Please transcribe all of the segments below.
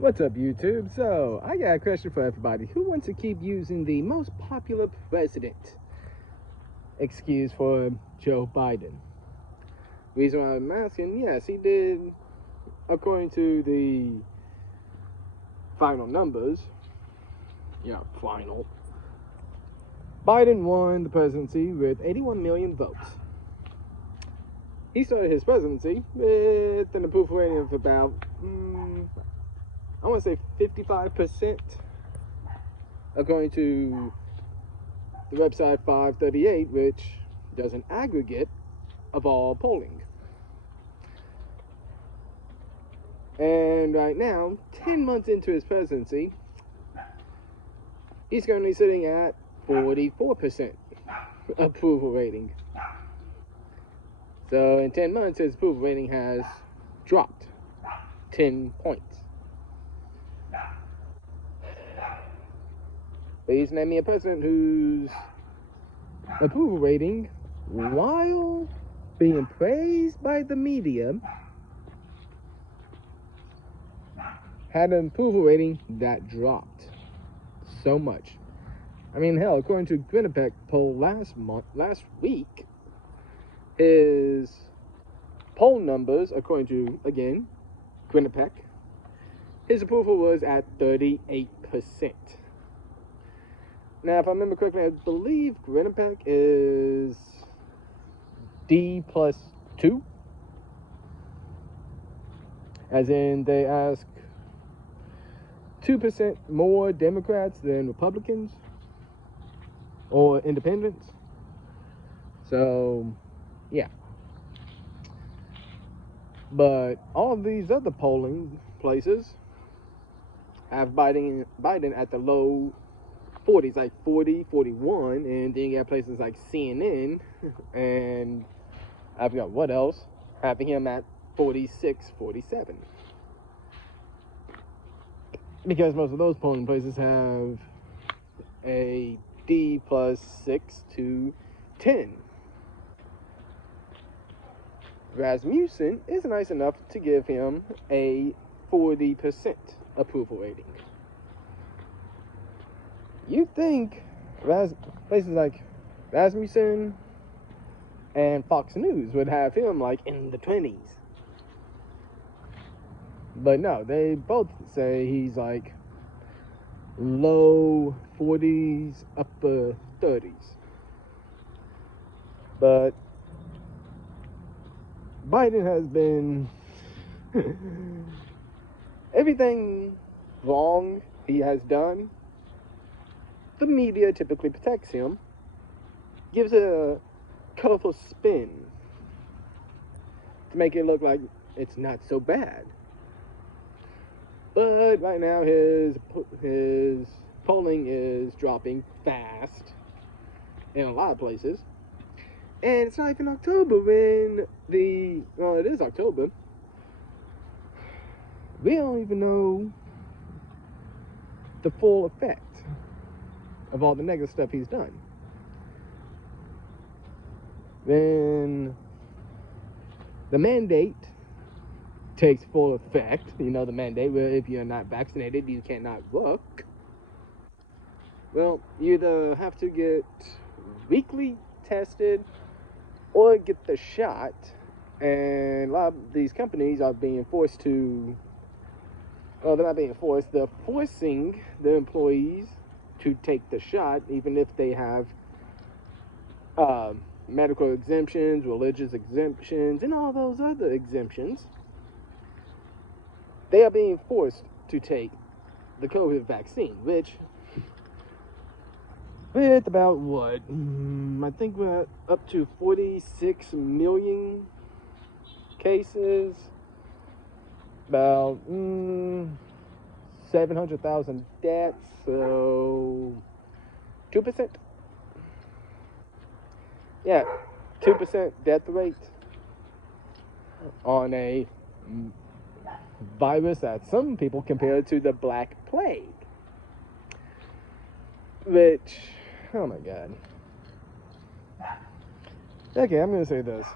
What's up, YouTube? So, I got a question for everybody. Who wants to keep using the most popular president excuse for Joe Biden? Reason why I'm asking, yes, he did, according to the final numbers, final. Biden won the presidency with 81 million votes. He started his presidency with an approval rating of about, I want to say 55%, according to the website 538, which does an aggregate of all polling. And right now, 10 months into his presidency, he's currently sitting at 44% approval rating. So in 10 months, his approval rating has dropped 10 points. Please name me a president whose approval rating, while being praised by the media, had an approval rating that dropped so much. I mean, hell, according to Winnipeg poll last week, his poll numbers, according to, again, Winnipeg, his approval was at 38%. Now, if I remember correctly, I believe Winnipeg is D+2. As in, they ask 2% more Democrats than Republicans or independents. So, yeah. But all of these other polling places have Biden at the low 40s, like 40, 41, and then you got places like CNN and I forgot what else, having him at 46, 47. Because most of those polling places have a D+6 to 10. Rasmussen is nice enough to give him a 40% approval rating. You'd think places like Rasmussen and Fox News would have him like in the 20s. But no, they both say he's like low 40s, upper 30s. But Biden has been everything wrong he has done. The media typically protects him, gives it a colorful spin to make it look like it's not so bad. But right now his polling is dropping fast in a lot of places. And it's not even October when it is October. We don't even know the full effect of all the negative stuff he's done. Then the mandate takes full effect. You know, the mandate where if you're not vaccinated, you cannot work. Well, you either have to get weekly tested or get the shot. And a lot of these companies are being forced to, well, they're not being forced, they're forcing their employees to take the shot, even if they have medical exemptions, religious exemptions, and all those other exemptions. They are being forced to take the COVID vaccine, which, with about what? I think we're up to 46 million cases, about 700,000 deaths, so 2%. Yeah, 2% death rate on a virus that some people compare to the Black Plague. Which, oh my God. Okay, I'm going to say this.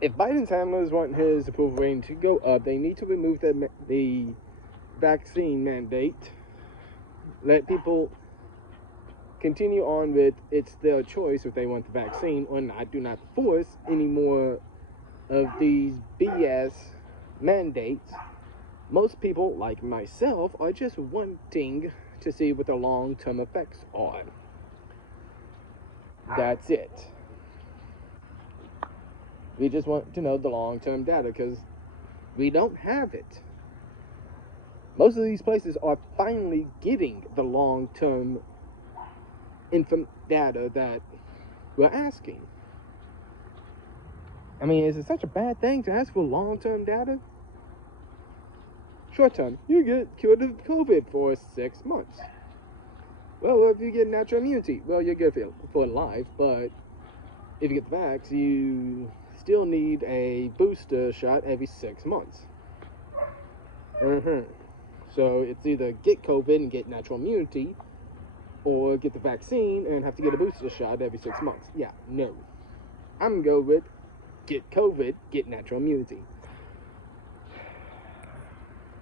if Biden's handlers want his approval rating to go up, they need to remove the vaccine mandate. Let people continue on with it's their choice if they want the vaccine or not. Do not force any more of these BS mandates. Most people, like myself, are just wanting to see what the long-term effects are. That's it. We just want to know the long-term data because we don't have it. Most of these places are finally getting the long-term data that we're asking. I mean, is it such a bad thing to ask for long-term data? Short-term, you get cured of COVID for 6 months. Well, if you get natural immunity, well, you're good for life, but if you get the vax, you still need a booster shot every 6 months. So it's either get COVID and get natural immunity, or get the vaccine and have to get a booster shot every 6 months. Yeah, no. I'm going to go with get COVID, get natural immunity.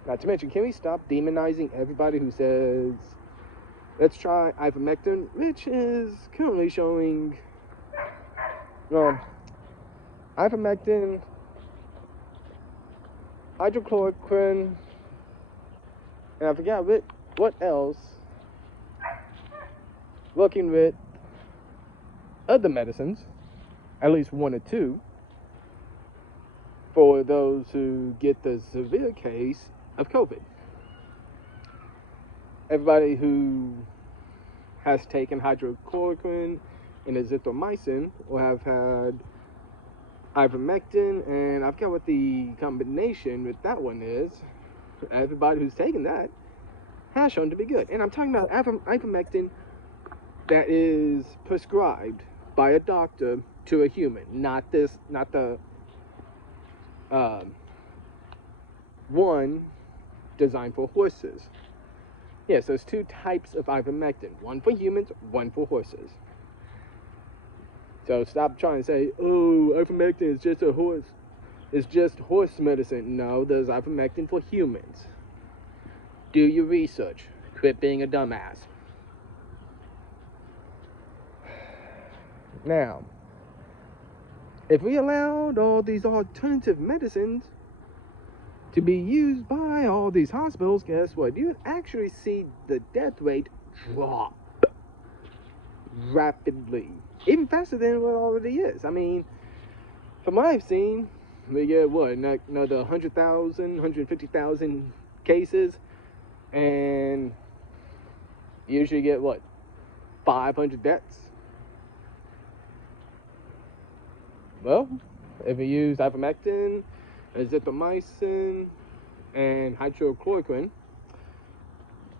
Not to mention, can we stop demonizing everybody who says, let's try ivermectin, which is currently showing, well, ivermectin, hydrochloroquine, and I forgot what else, working with other medicines, at least 1 or 2, for those who get the severe case of COVID. Everybody who has taken hydrochloroquine and azithromycin will have had ivermectin, and I forget what the combination with that one is. Everybody who's taken that has shown to be good. And I'm talking about ivermectin that is prescribed by a doctor to a human, not the one designed for horses. Yes, there's 2 types of ivermectin, one for humans, one for horses. So stop trying to say, oh, ivermectin is just a horse. It's just horse medicine. No, there's ivermectin for humans. Do your research. Quit being a dumbass. Now, if we allowed all these alternative medicines to be used by all these hospitals, guess what? You would actually see the death rate drop rapidly. Even faster than what it already is. I mean, from what I've seen, we get what, another 100,000, 150,000 cases, and usually get what, 500 deaths. Well, if we use ivermectin, azithromycin, and hydrochloroquine,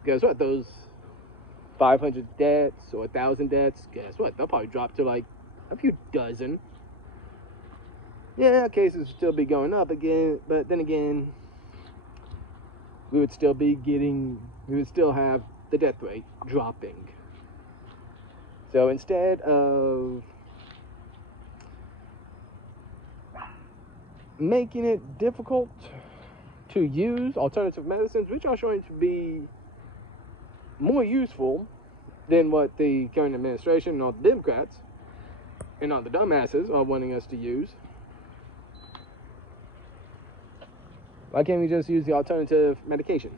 guess what? Those 500 deaths or 1,000 deaths, guess what? They'll probably drop to like a few dozen. Yeah, cases would still be going up again, but then again, we would still have the death rate dropping. So instead of making it difficult to use alternative medicines, which are showing to be more useful than what the current administration and all the Democrats and all the dumbasses are wanting us to use, why can't we just use the alternative medication?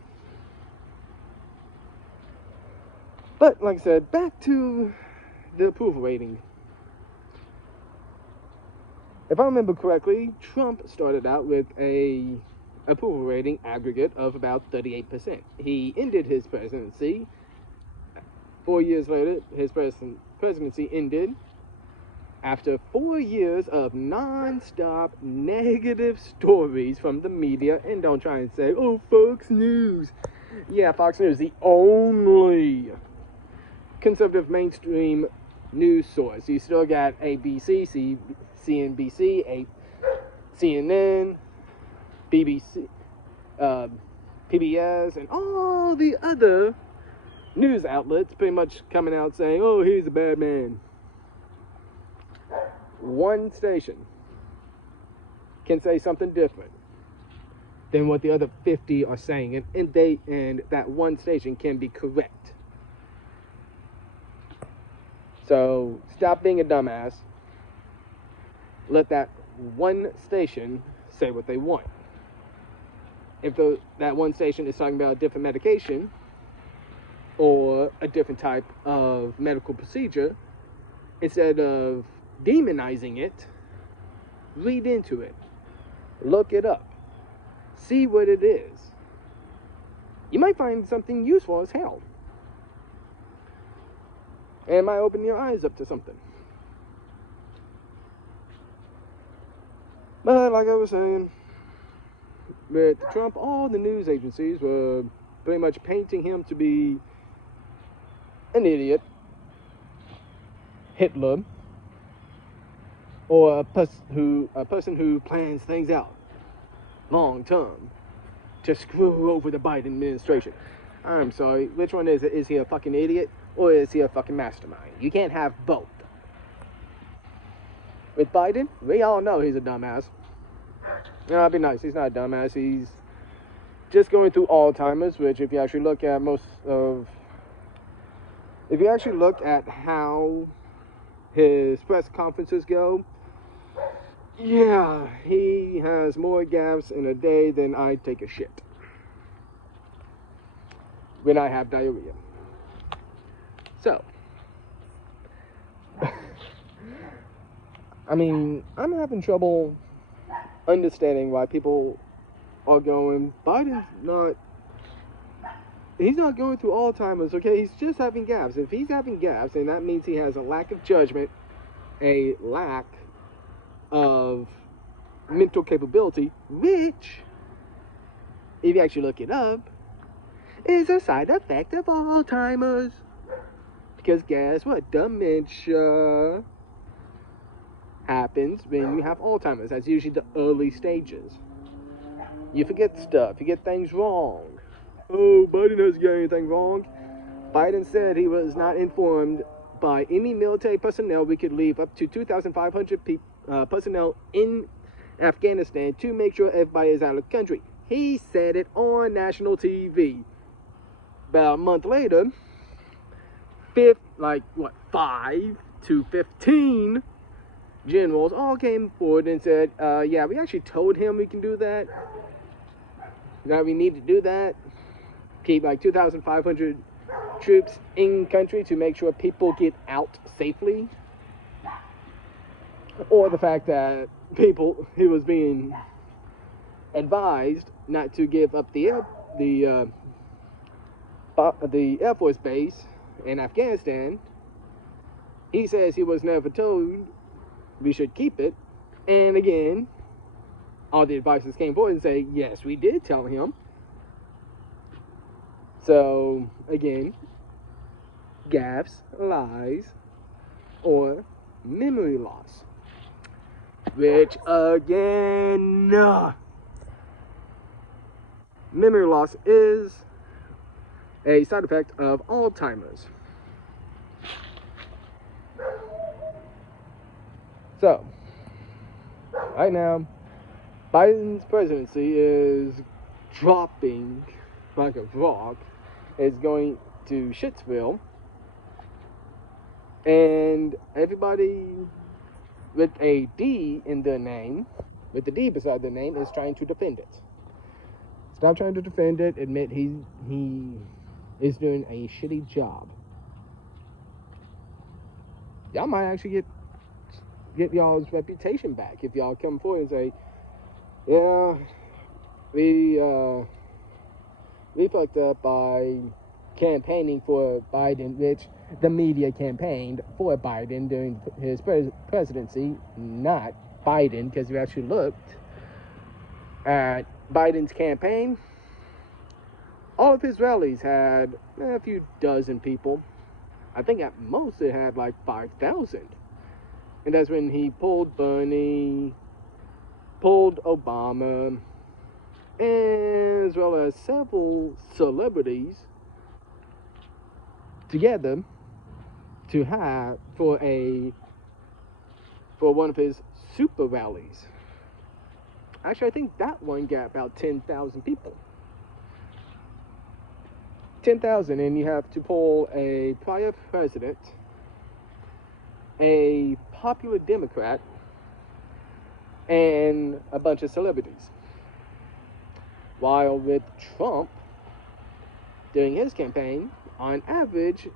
But like I said, back to the approval rating. If I remember correctly, Trump started out with a approval rating aggregate of about 38%. He ended his presidency. 4 years later, his presidency ended after 4 years of non-stop negative stories from the media. And don't try and say, oh, Fox News. Yeah, Fox News, the only conservative mainstream news source. You still got ABC, CNBC, CNN, BBC, PBS, and all the other news outlets pretty much coming out saying, oh, he's a bad man. One station can say something different than what the other 50 are saying, and that one station can be correct. So stop being a dumbass. Let that one station say what they want. If that one station is talking about a different medication or a different type of medical procedure, instead of demonizing it, read into it, look it up, see what it is. You might find something useful as hell, and it might open your eyes up to something. But like I was saying, with Trump, all the news agencies were pretty much painting him to be an idiot, Hitler, or a person who plans things out long term to screw over the Biden administration. I'm sorry, which one is it? Is he a fucking idiot or is he a fucking mastermind? You can't have both. With Biden, we all know he's a dumbass. No, I'll be nice. He's not a dumbass. He's just going through Alzheimer's, which if you actually look at how his press conferences go, yeah, he has more gaffes in a day than I take a shit when I have diarrhea. So, I mean, I'm having trouble understanding why people are going, he's not going through Alzheimer's, okay? He's just having gaffes. If he's having gaffes, then that means he has a lack of judgment, a lack of mental capability, which, if you actually look it up, is a side effect of Alzheimer's. Because guess what? Dementia happens when you have Alzheimer's. That's usually the early stages. You forget stuff. You get things wrong. Oh, Biden hasn't got anything wrong. Biden said he was not informed by any military personnel we could leave up to 2,500 personnel in Afghanistan to make sure everybody is out of the country. He said it on national TV. About a month later, 5 to 15 generals all came forward and said, yeah, we actually told him we can do that. Now we need to do that. Keep 2,500 troops in country to make sure people get out safely. Or the fact that he was being advised not to give up the Air Force base in Afghanistan. He says he was never told we should keep it. And again, all the advisors came forward and say, yes, we did tell him. So, again, gaffes, lies, or memory loss. Which, again, memory loss is a side effect of Alzheimer's. So, right now, Biden's presidency is dropping like a rock. It's going to Shitsville. And everybody with a D in their name, with the D beside their name, is trying to defend it. Stop trying to defend it. Admit he is doing a shitty job. Y'all might actually get y'all's reputation back if y'all come forward and say, yeah, we fucked up by campaigning for Biden, which the media campaigned for Biden during his presidency, not Biden, because we actually looked at Biden's campaign. All of his rallies had a few dozen people. I think at most it had 5,000. And that's when he pulled Bernie, pulled Obama, as well as several celebrities together to have for one of his super rallies. Actually, I think that one got about 10,000 people. 10,000, and you have to poll a prior president, a popular Democrat, and a bunch of celebrities. While with Trump, during his campaign, on average,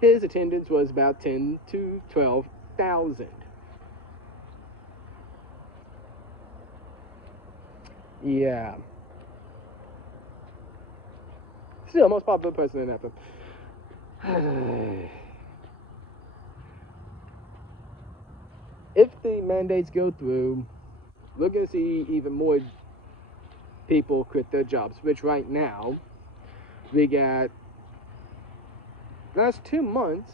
his attendance was about 10 to 12,000. Yeah. Still, most popular president ever. If the mandates go through, we're going to see even more people quit their jobs, which right now, we got last 2 months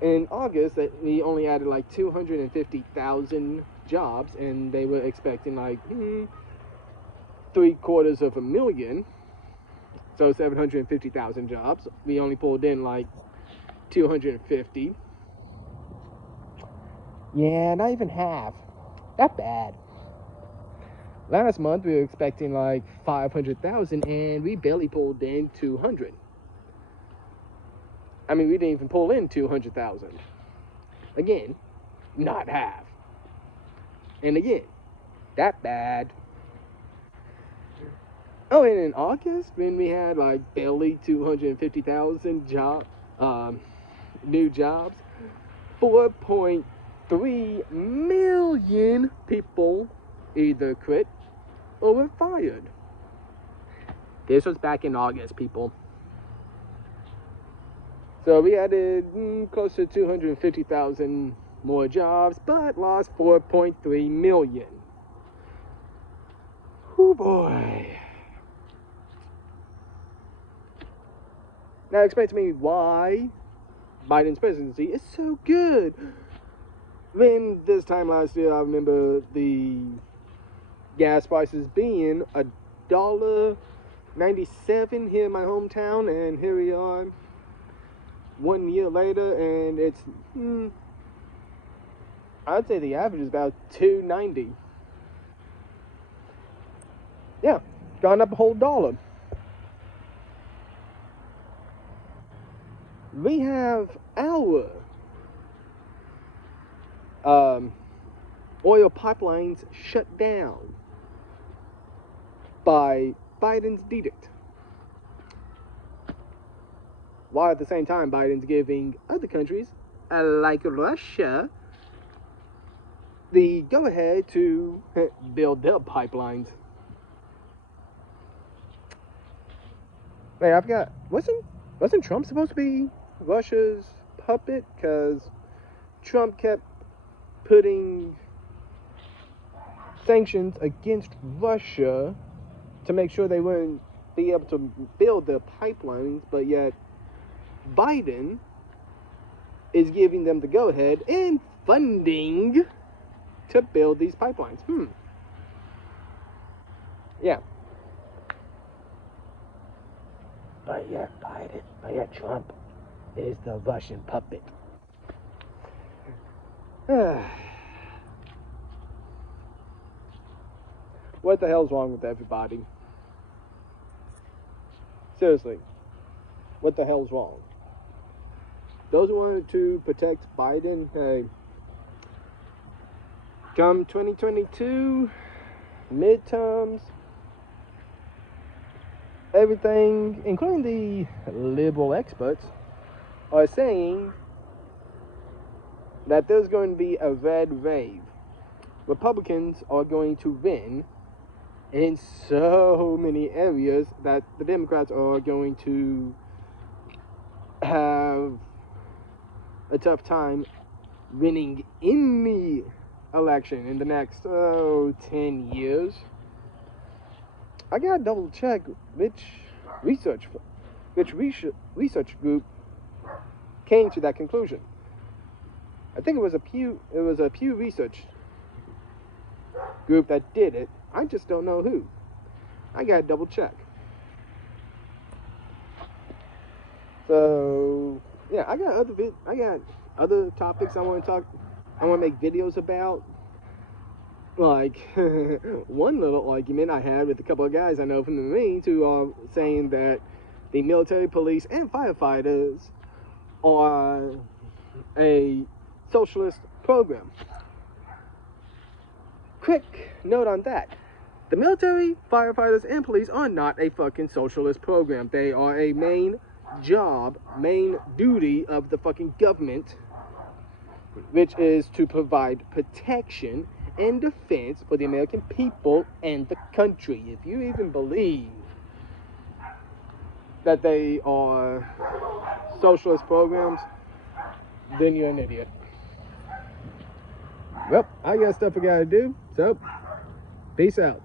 in August that we only added like 250,000 jobs, and they were expecting like 750,000, so 750,000 jobs. We only pulled in like 250. Yeah, not even half. Not bad. Last month we were expecting like 500,000, and we barely pulled in 200. I mean, we didn't even pull in 200,000. Again, not half. And again, that bad. Oh, and in August, when we had like barely 250,000 new jobs, 4.3 million people either quit or were fired. This was back in August, people. So we added close to 250,000 more jobs, but lost 4.3 million. Oh boy. Now explain to me why Biden's presidency is so good. When this time last year, I remember the gas prices being $1.97 here in my hometown, and here we are 1 year later, and it's I'd say the average is about $2.90. Yeah, gone up a whole dollar. We have our oil pipelines shut down by Biden's edict, while at the same time Biden's giving other countries, like Russia, the go-ahead to build their pipelines. Wait, I forgot. Wasn't Trump supposed to be Russia's puppet? Because Trump kept putting sanctions against Russia to make sure they wouldn't be able to build their pipelines, but yet Biden is giving them the go-ahead and funding to build these pipelines. Yeah. But yet Trump is the Russian puppet. What the hell's wrong with everybody? Seriously, what the hell's wrong? Those who wanted to protect Biden, hey, come 2022, midterms, everything, including the liberal experts, are saying that there's going to be a red wave. Republicans are going to win in so many areas that the Democrats are going to have a tough time winning any election in the next 10 years. I gotta double check which research group came to that conclusion. I think it was a Pew Research group that did it. I just don't know who. I gotta double check. So yeah, I got other topics I want to make videos about. Like, one little argument I had with a couple of guys I know from the Marines who are saying that the military, police, and firefighters are a socialist program. Quick note on that. The military, firefighters, and police are not a fucking socialist program. They are a main job, main duty of the fucking government, which is to provide protection and defense for the American people and the country. If you even believe that they are socialist programs, then you're an idiot. Well, I got stuff I gotta do, so peace out.